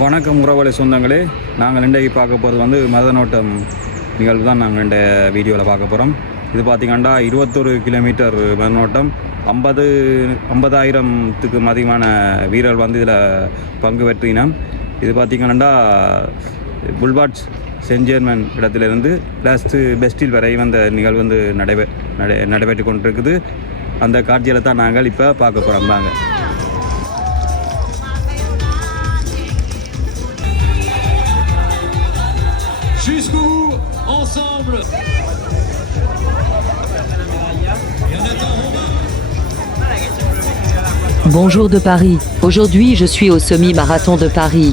வணக்கம் உறவுகளை சொந்தங்களே, நாங்கள் இன்றைக்கு பார்க்க போகிறது வந்து மரதனோட்டம் நிகழ்வு தான் நாங்கள் இந்த வீடியோவில் பார்க்க போகிறோம். இது பார்த்திங்கன்னா 21 கிலோமீட்டர் மரதனோட்டம், 50,000த்துக்கு அதிகமான வீரர்கள் வந்து இதில் பங்கு பெற்றினோம். இது பார்த்திங்கன்னா புல்வார்ட்ஸ் சென்ட் ஜெர்மன் இடத்திலிருந்து லாஸ்ட்டு பெஸ்டில் வரை அந்த நிகழ்வு வந்து நடைபெற்று கொண்டிருக்குது. அந்த காட்சியில் தான் நாங்கள் இப்போ பார்க்க போகிறோம். நாங்கள் jusqu'au bout, ensemble. Bonjour de Paris. Aujourd'hui, je suis au semi-marathon de Paris.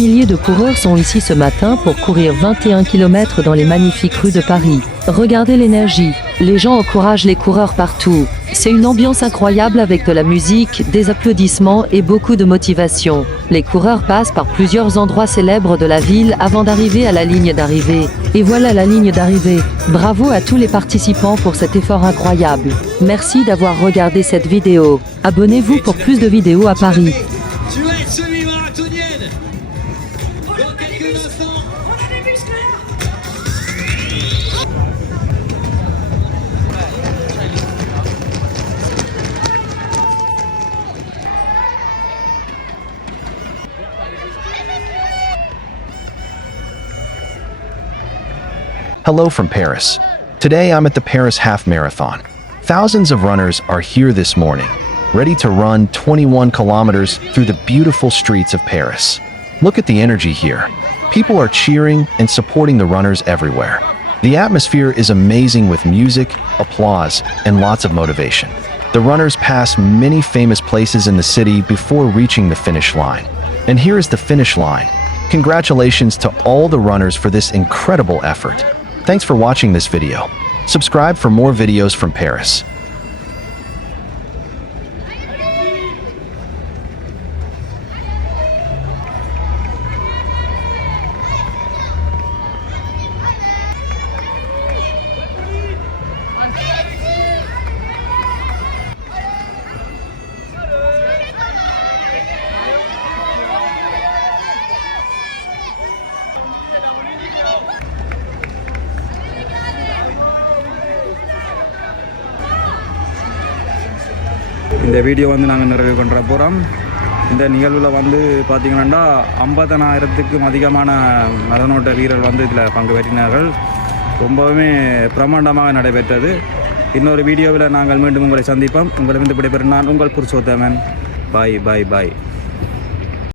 Milliers de coureurs sont ici ce matin pour courir 21 km dans les magnifiques rues de Paris. Regardez l'énergie. Les gens encouragent les coureurs partout. C'est une ambiance incroyable avec de la musique, des applaudissements et beaucoup de motivation. Les coureurs passent par plusieurs endroits célèbres de la ville avant d'arriver à la ligne d'arrivée. Et voilà la ligne d'arrivée. Bravo à tous les participants pour cet effort incroyable. Merci d'avoir regardé cette vidéo. Abonnez-vous pour plus de vidéos à Paris. Tu vas être semi-marathonienne. Dans quelques instants. Hello from Paris. Today I'm at the Paris Half Marathon. Thousands of runners are here this morning, ready to run 21 kilometers through the beautiful streets of Paris. Look at the energy here. People are cheering and supporting the runners everywhere. The atmosphere is amazing with music, applause, and lots of motivation. The runners pass many famous places in the city before reaching the finish line. And here is the finish line. Congratulations to all the runners for this incredible effort. Thanks for watching this video. Subscribe for more videos from Paris. இந்த வீடியோ வந்து நாங்கள் நிறைவு கொண்டு போகிறோம். இந்த நிகழ்வில் வந்து பார்த்திங்கன்னா 50,000த்துக்கும் அதிகமான மரதனோட்ட வீரர்கள் வந்து இதில் பங்கு பெற்றினார்கள். ரொம்பவுமே பிரம்மாண்டமாக நடைபெற்றது. இன்னொரு வீடியோவில் நாங்கள் மீண்டும் உங்களை சந்திப்போம். உங்களிடம் விடைபெறும் நான் உங்கள் புருஷோத்தமன். பாய் பாய் பாய்.